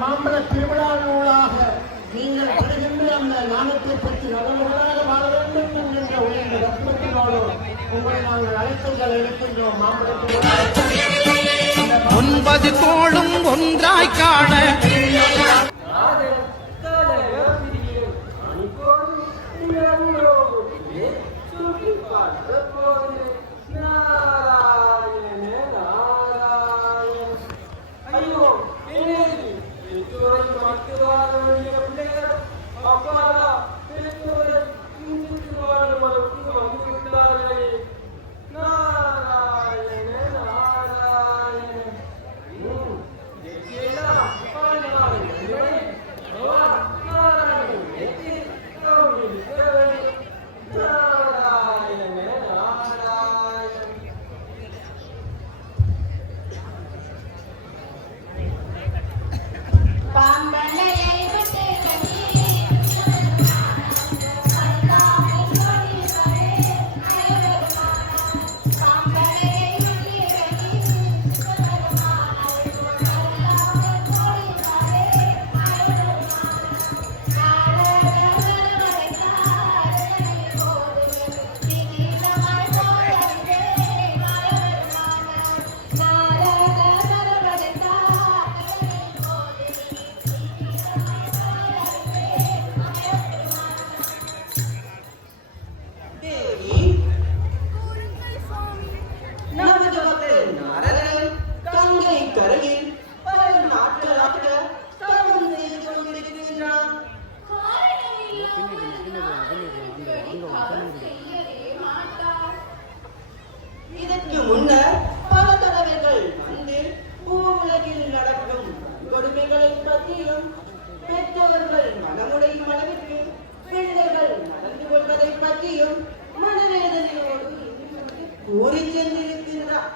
மாம்பழ திருவிழா நூலாக நீங்கள் பெறுகின்ற அந்த ஞானத்தை பற்றி நலமுடனாக வாழ வேண்டும் என்கின்ற உயர்ந்த ரத்னத்தினோடு உங்களை நாங்கள் அழைத்துகள் இருக்கின்றோம். மாம்பழ திருவிழா 9 தோளும் ஒன்றாய் காண இதற்கு முன்னர் பல தடவைகள் வந்து பூவுலகில் நடக்கும் கொடுமைகளை பற்றியும் பெற்றவர்கள் மனமுடையும் அளவிற்கு பிள்ளைகள் நடந்து கொள்வதை பற்றியும் மனவேதனையோடு கூறி சென்றிருக்கின்றார்.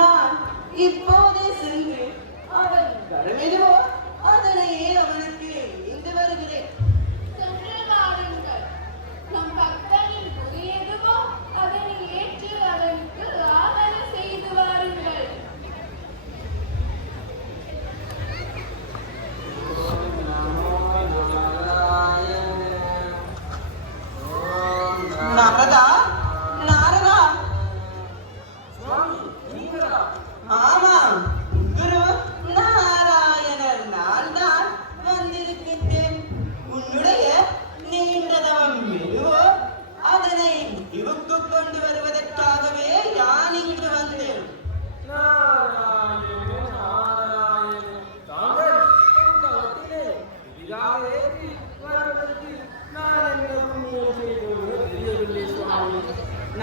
நான் இப்போதே சென்று அவன் வரமெதுவோ அதனையே அவனுக்கு இன்று வருகிறேன். நம் பக்தனின் குறி எதுவோ அதனை ஏற்று அவனுக்கு ஆதர செய்து வாருங்கள். நாரதா, நாரதா. ஆமாம், குரு நாராயணர் நான் தான் வந்திருக்கின்றேன். உன்னுடைய நீண்டதவம் மெதுவோ அதனை முடிவுக்கு கொண்டு வருவதற்காகவே யான் இங்கு வந்தேன்.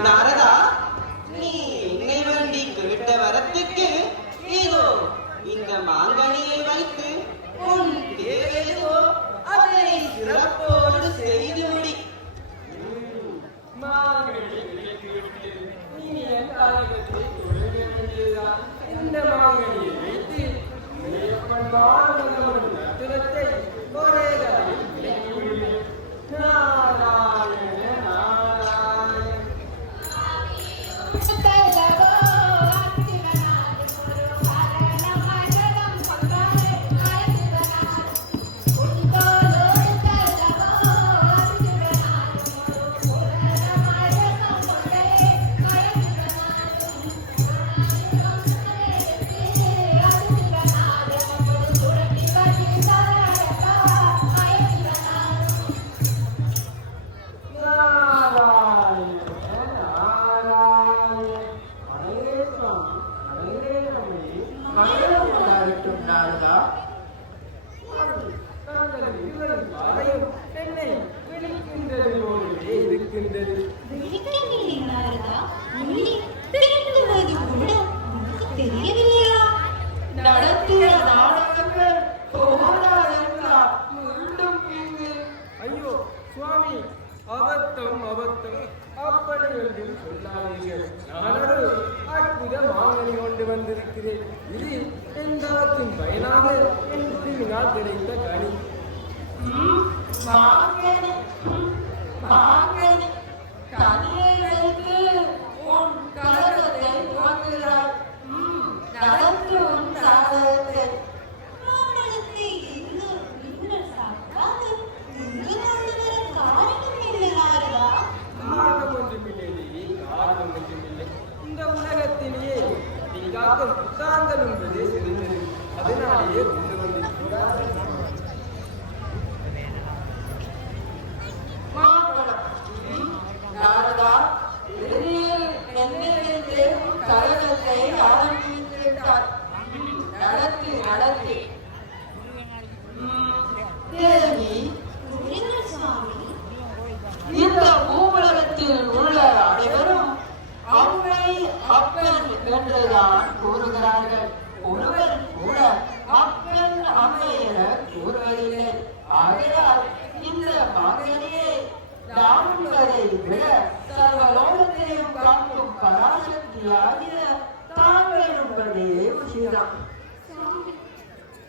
நாரதா, நீ என்னை வேண்டி கேட்ட வரத்துக்கு இதோ இந்த மாங்கனியை வைத்து உன் தேவையோ அதனை சிறப்போடு செய்து முடி. இந்த மாங்கனியை வைத்து ஒரே மாங்கனி தனியை வைத்து உன் கலகத்தை துவங்குகிறார். நடத்து உன் சாதகத்தை. மாம்பழத்தை இங்கு நீங்கள் சாப்பிடாது இங்கு கொண்டு வர காரணம் என்ன நாரதா? காரணம் ஒன்றுமில்லை தேவி, காரணம் ஒன்றுமில்லை. இந்த உலகத்திலேயே நீங்காக்கும் புத்தாந்தல் என்பது சிறியது. அதனாலேயே கொண்டு வந்திருக்கிறார். நாரதா, இறுதியில் என்னிடத்தே கலகத்தை ஆரம்பித்து விட்டார். நடத்தி தேவி, புரியுங்கள் சுவாமி. இந்த பூவுலகத்தில் உள்ள அனைவரும் அம்மை அப்பன் என்றுதான் கூறுகிறார்கள். ஒருவர் கூட அப்பன் அம்மை என கூறுவதில்லை. ஆகையால் இந்த மாங்கனியை தாங்குவதை விட சர்வலோகத்தையும் காக்கும் பராசக்தியாகிய தாங்கள் உங்களுடைய விஷயம். சுவாமி,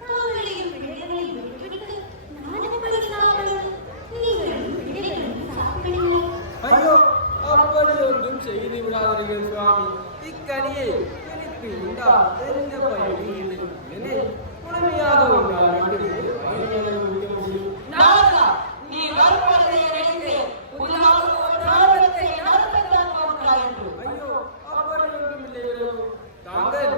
தாங்களுடைய பிள்ளைகளை விட்டுவிட்டு நான் எப்படி சாப்பிடுவது? நீங்கள் பிள்ளைகளை சாப்பிடுங்கள். ஐயோ, அப்படி ஒன்றும் செய்து விடாதீர்கள் சுவாமி. இக்கனியை எனக்கு உண்டால் எந்த பயனும் இல்லை. என்னை முழுமையாக உண்டால் மட்டுமே பயணிகளை முடிக்க முடியும். நாரதா, நீ வருவதை நினைத்தேன். புதிதாக ஒரு நாடகத்தை நடத்தத்தான் போகிறாய் என்று. ஐயோ, அப்படி ஒன்றும் இல்லையோ. தாங்கள்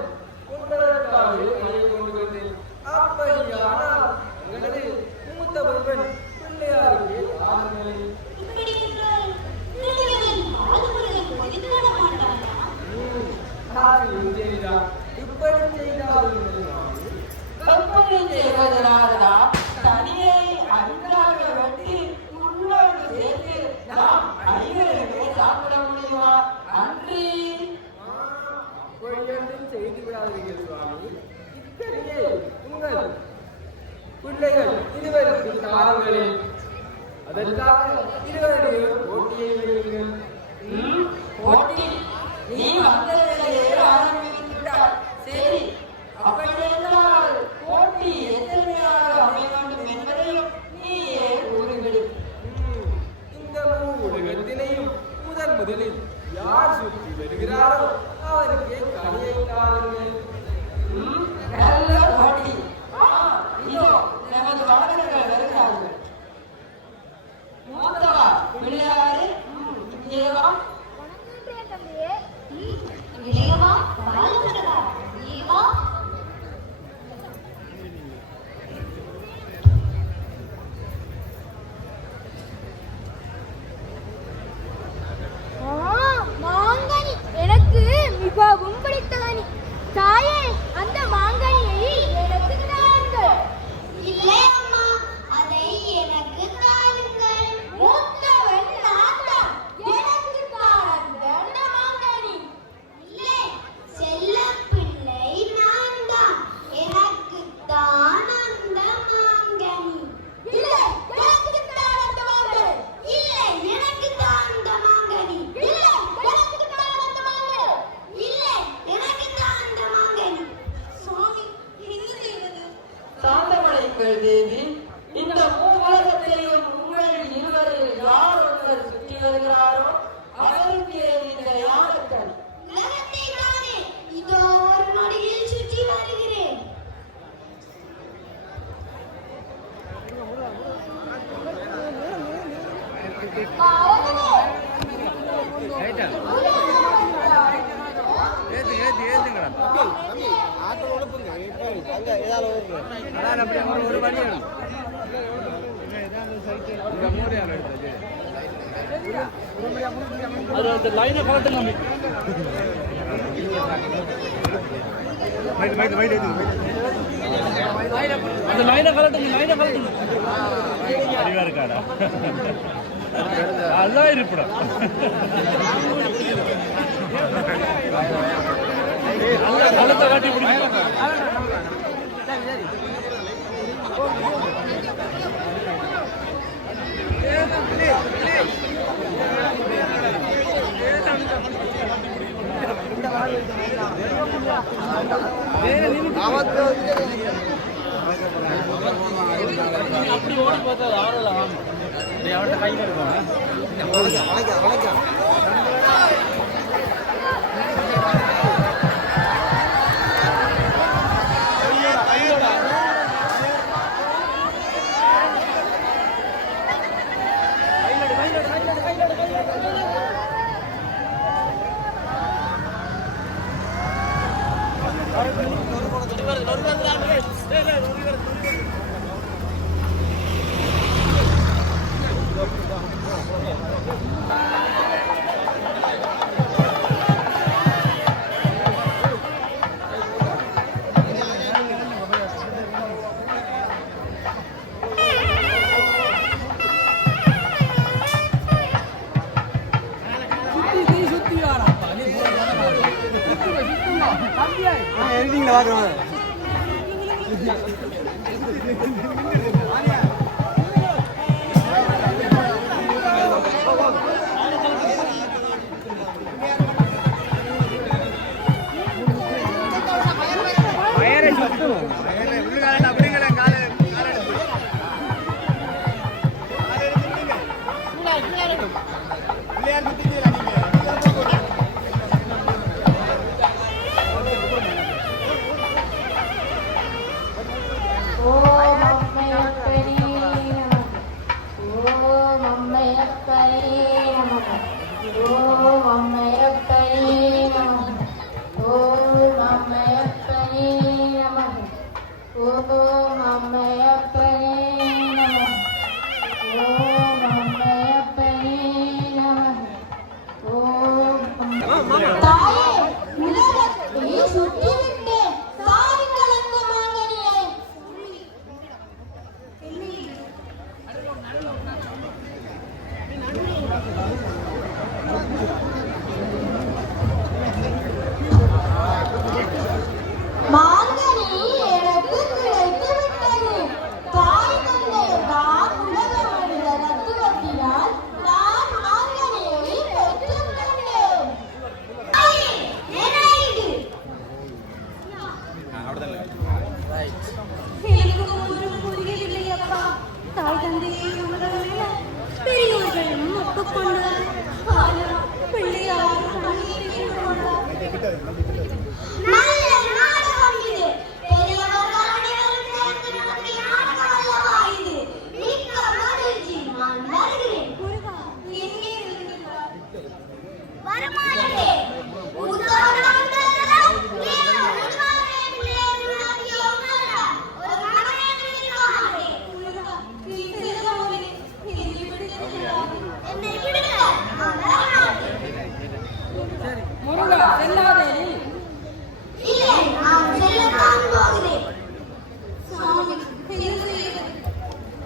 உங்களுக்காகவே கையை கொண்டு வந்தேன். அப்படியானால் உங்களது மூத்த ஒருவன் பிள்ளையாருக்கு ஆறுதலை. இப்படி என்றால் நீங்கள் ஆளுநரை கொதித்து விட மாட்டாரா? சரிதான். இப்படி செய்தாலும் சுவாமி. கற்பனை செய்வதனாலதா தனியை அன்றாக வெட்டி உன்னோடு சேர்த்து நாம் அனைவருமே சாப்பிட முடியுமா? அன்றி பொய்யொன்றும் செய்து விடாதீர்கள் சுவாமி. இத்தகையே உங்கள் பிள்ளைகள் இருவருக்கு தாருங்களே. அதற்காக இருவருடைய போட்டியை வையுங்கள். போட்டி நீ வந்ததிலேயே ஆரம்பித்துவிட்டார். சரி, அப்படியென்றால் போட்டி எத்தனையாக அமைய வேண்டும் என்பதையும் நீயே கூறுகிறீ. இந்த உலகத்தினையும் முதலில் யார் சுற்றி வருகிறாரோ அவருக்கே கனியை தாருங்கள். நல்ல போட்டி. இதோ நமது வழக்கர்கள் வருகிறார்கள். மூத்தவா பிள்ளையாரு, இங்கே வா. இளையவா, பாலமுருகா, ஏவா? மாங்கனி எனக்கு மிகவும் பிடித்த கனி. தாயே, அந்த மாங்கனியை எனக்கு தாருங்கள். இல்லை அம்மா, அதை எனக்கு தாருங்கள். மூத்தவன் நான் தான். எனக்கு தாருங்கள் அந்த மாங்கனி. இல்லை, செல்லப் பிள்ளை நான் தான். எனக்கு தான் அந்த மாங்கனி. இல்லை, எனக்கு தான் அந்த மாங்கனி. இல்லை, எனக்கு தான் அந்த மாங்கனி. இல்லை, எனக்கு தான் அந்த மாங்கனி. இல்லை, எனக்கு தான் அந்த மாங்கனி. சுவாமி, என்ன செய்வது? சாந்தமடைங்கள் தேவி. இந்த மூவுலகத்தையும் உங்கள் இருவரில் யார் ஒருவர் சுற்றி வருகிறாரோ அவருக்கே இந்த யாகக்கல். உலகத்தை தானே இதோ ஒரு நொடியில் சுற்றி வருகிறேன். அதான் இருப்பா காட்டி பிடிக்கும். அப்படி ஓடி பார்த்தா ஆறலாம் அவர்கிட்ட கையில் இருக்கும்.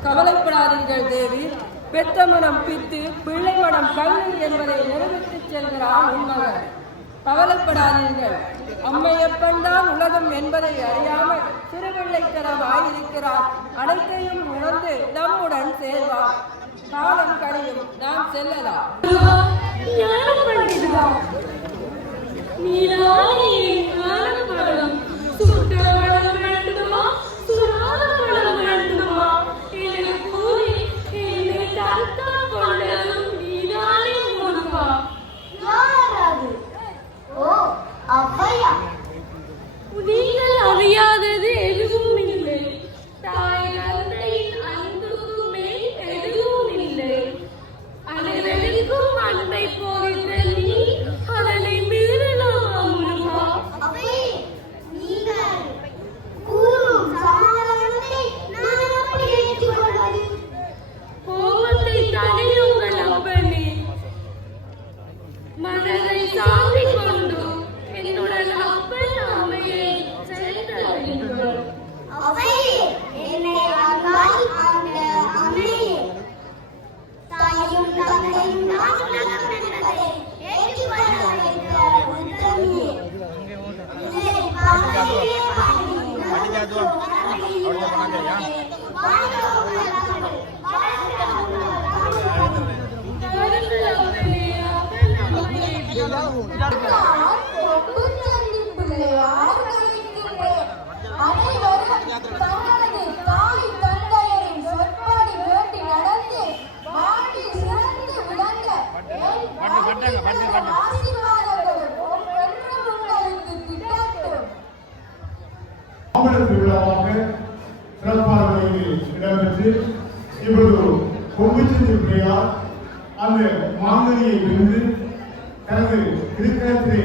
கவலைப்படாதீர்கள் தேவி. பெத்த மனம் பித்து பிள்ளை மனம் கல்வி என்பதை நிரூபித்துச் செல்கிறான் உண்மகன். கவலைப்படாதீர்கள். அம்மையப்பன் தான் உலகம் என்பதை அறியாமல் திருவிள்ளைத்தனமாயிருக்கிறார். அனைத்தையும் உணர்ந்து நம்முடன் சேர்வார். காலம் கரையும், நாம் செல்லலாம். நீங்கள் அறியாதது எதுவும் இல்லை. தாய் தந்தையின் அன்புக்கு மேல் எதுவும் இல்லை. அனைவருக்கும் அன்பை போகிற நீ அதனை மீறலாமா முருகா? நீங்கள் கூறும் சமாதானத்தை நான் எப்படி ஏற்றுக்கொள்வது? கோபத்தை தணியுங்கள் அப்பனே. மனதை சாந்திக் கொண்டு என்னுடன் அப்பன் அம்மையை சென்றடையுங்கள். அவையே என்னை அன்பால் அந்த அம்மையே தாயும் தந்தையும் நான் உலகம் என்பதை ஏற்றுக்கொள்ள வைத்த உத்தமியே. இதை பாதையிலே பாடி நமக்கு உணர்வை வாழ்க உலகங்கள் வாழ்க அனைவரும் தங்களது தாய் தந்தையரின் சொற்படி வேண்டி நடந்து வாழ்வில் சிறந்து விளங்க இப்பொழுது கொங்குச்செந்தி பிள்ளையார் அந்த மாங்கனியை வென்று தனது திருக்கரத்திலே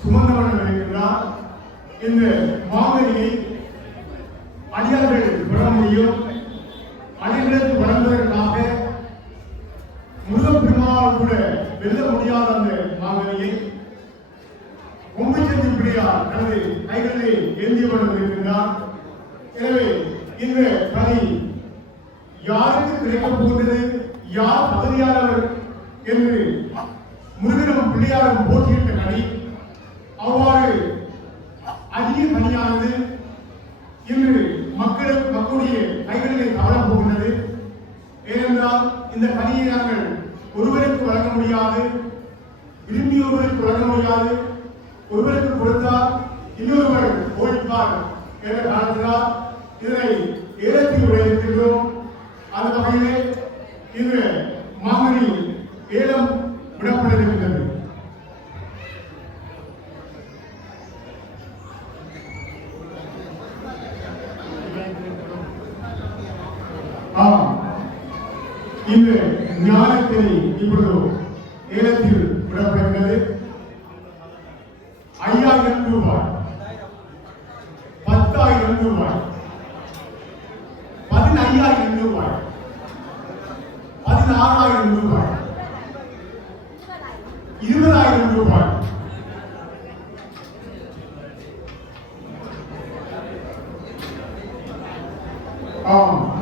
சுமந்தவன் இருக்கின்றார். இந்த மாங்கனியை அடியார்கள் பெற முடியும். அடிகளுக்கு வழங்குவதற்காக முருகப்பெருமாள் கூட வெல்ல முடியாத அந்த மாங்கனியை கொங்குச்செந்தி பிள்ளையார் தனது கைகளிலே ஏந்தியவன் இருக்கின்றார். எனவே இந்த பணி யாருக்கு கிடைக்கப் போகிறது, யார் தகுதியானவர் என்று முருகனும் பிள்ளையாரும் போட்டியிட்ட பணி. அவ்வாறு அதிக பணியானது இன்று மக்களுடைய கைகளிலே தவறப் போகின்றது. ஏனென்றால் இந்த பணியை நாங்கள் ஒருவருக்கு வழங்க முடியாது, விரும்பியவர்களுக்கு வழங்க முடியாது. ஒருவருக்கு கொடுத்தால் இன்னொருவர் ஓடிப்பார் என்ற காரணத்தினால் இதனை ஏலத்தில் விளைவிக்கின்றோம். அந்த வகையிலே இந்த மாங்கனி ஏலம் விடப்பட இருக்கின்றது. இந்த ஞானக்கனி இப்பொழுது ஏலத்தில் விடப்படுகிறது. 5000 ரூபாய், 10,000 ரூபாய், 15,000 ரூபாய், 16,000 ரூபாய், 20,000 ரூபாய்,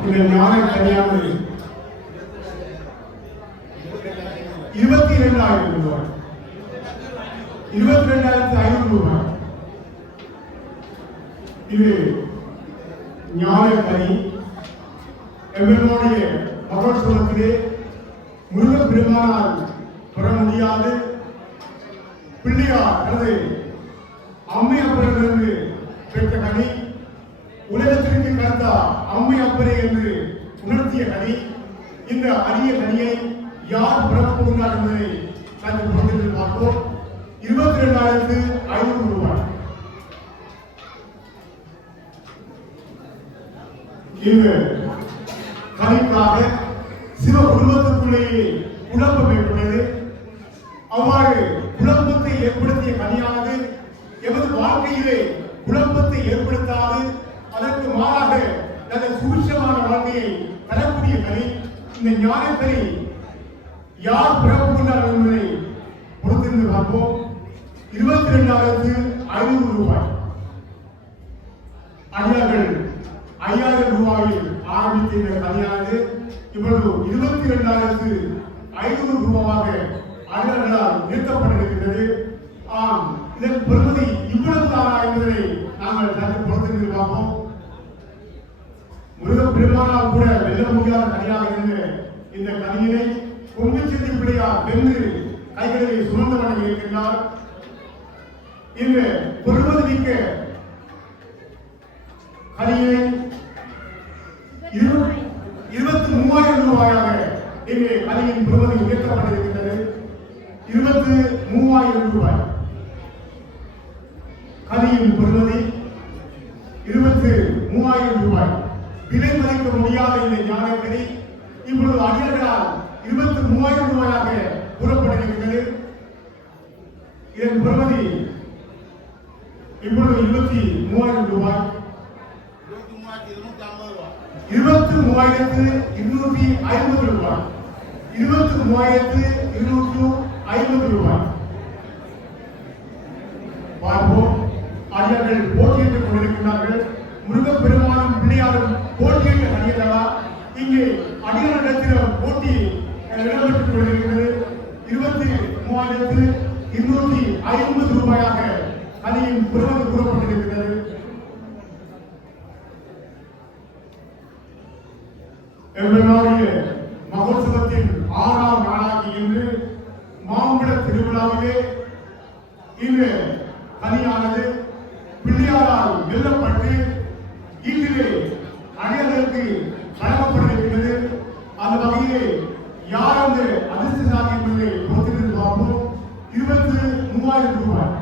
இந்த ஞான கல்யாணம் 22,000 ரூபாய், 22,500 ரூபாய். இது ஞான கனி. எங்களுடைய மகோத்சவத்திலே முருகப் பெருமானால் பெற முடியாது. பிள்ளையார் அல்லது அம்மை அப்பரிலிருந்து பெற்ற கனி, உலகத்திற்கு கருத்தா அம்மை அப்பரே என்று உணர்த்திய கனி. இந்த அரிய கனியை யார் பெறப் போகிறார் என்பதை நாங்கள் பொறுத்து பார்ப்போம். 22,500 ரூபாய். இந்த கனிக்காக சிவ குடும்பத்துக்குள்ளேயே குழப்பம் ஏற்பட்டது. அவ்வாறு குழப்பத்தை ஏற்படுத்திய கனியானது எமது வாழ்க்கையிலே குழப்பத்தை ஏற்படுத்தாது, அதற்கு மாறாக நல்ல சுபிட்சமான வாழ்க்கையை தரக்கூடிய கனி. இந்த ஞானக்கனி யார் பிறப்புகின்றார் என்பதை பொறுத்திருந்து பார்ப்போம். 22,500 ரூபாய். அடியார்கள் 5,000 ரூபாயில் ஆரம்பித்த இந்த கனியானது இப்பொழுது 22,500 ரூபாயாக அடியார்களால் நிறுத்தப்பட்டிருக்கின்றது. ஆம், இதன் பெறுமதி இவ்வளவு தானா என்பதை நாங்கள் சற்று பொறுத்திருந்து பார்ப்போம். முருகப் பெருமானால் கூட வெல்ல முடியாத கனியாக இருந்த இந்த கனியினை கொங்குச்செந்தி பிள்ளையார் வென்று கைகளிலே சுமந்து வழங்கி இருக்கின்றார். இந்த பெறுமதி மிக்க கனியை 23,000 ரூபாயாக இங்கே கனியின் பெறுமதி உயர்த்தப்பட்டிருக்கின்றது. 23,000 ரூபாய் கனியின் பெறுமதி 23,000 ரூபாய். விலை மதிக்க முடியாத இந்த ஞானக்கனி இப்பொழுது அடியார்களால் 23,000 ரூபாயாக கூறப்பட்டிருக்கிறது. இதன் பெறுமதி இப்பொழுது 23,000 ரூபாய். 23,250 ரூபாய். 23,250 ரூபாய். பார்ப்போம். அடியார்கள் போட்டியிட்டுக் கொண்டிருக்கிறார்கள். முருகப் பெருமானும் பிள்ளையாரும் போட்டியிட்ட கனியல்லவா? இங்கே அடியாரிடத்தில் போட்டி இடம்பெற்றுக் கொண்டிருக்கிறது. 23,250 ரூபாயாக கனியின் பெறுமதி கூறப்பட்டிருக்கிறது. எங்களுடைய மகோத்சவத்தின் 6ஆம் நாளாகி இன்று மாம்பழ திருவிழாவிலே இந்த கனியானது பிள்ளையாரால் வெல்லப்பட்டு வீட்டிலே அடியார்களுக்கு வழங்கப்பட்டிருக்கிறது. அந்த வகையிலே யார் அந்த அதிர்ஷ்டசாலி என்பதை பொறுத்திருந்து பார்ப்போம். 23,000 ரூபாய்.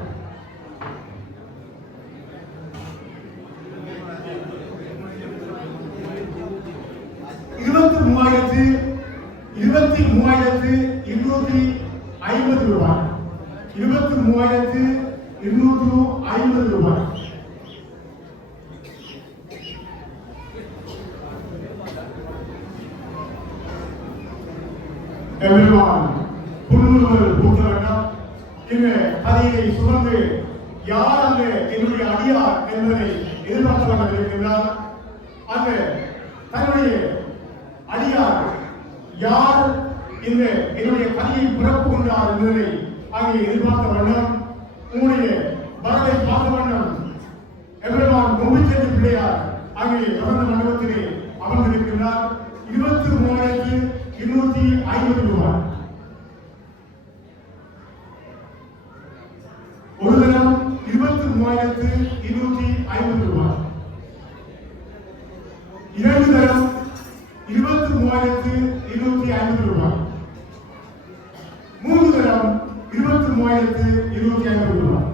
250 ரூபாய். எவ்வளவான் புன்முறுவல் பூக்க வேண்டாம். இந்த கதையை சுமந்து யார் அந்த என்னுடைய அடியார் என்பதை எதிர்பார்த்து கொண்டிருக்கின்றார். அந்த தன்னுடைய அடியார் யார் இந்த என்னுடைய கதையை பிறப்பு கொண்டார் என்பதை அங்கே எதிர்பார்த்த வண்ணம் உங்களுடைய வரவை பார்த்த வண்ணம் எவ்வளவான் கோவிச்செல்வி பிள்ளையார் அங்கே வசந்த மண்டபத்திலே அமர்ந்திருக்கின்றார். 23,250 ரூபாய். ஒரு தினம் 23,250 ரூபாய். இரண்டு தினம் 23,250 ரூபாய். மூன்று தினம் 23,250 ரூபாய்.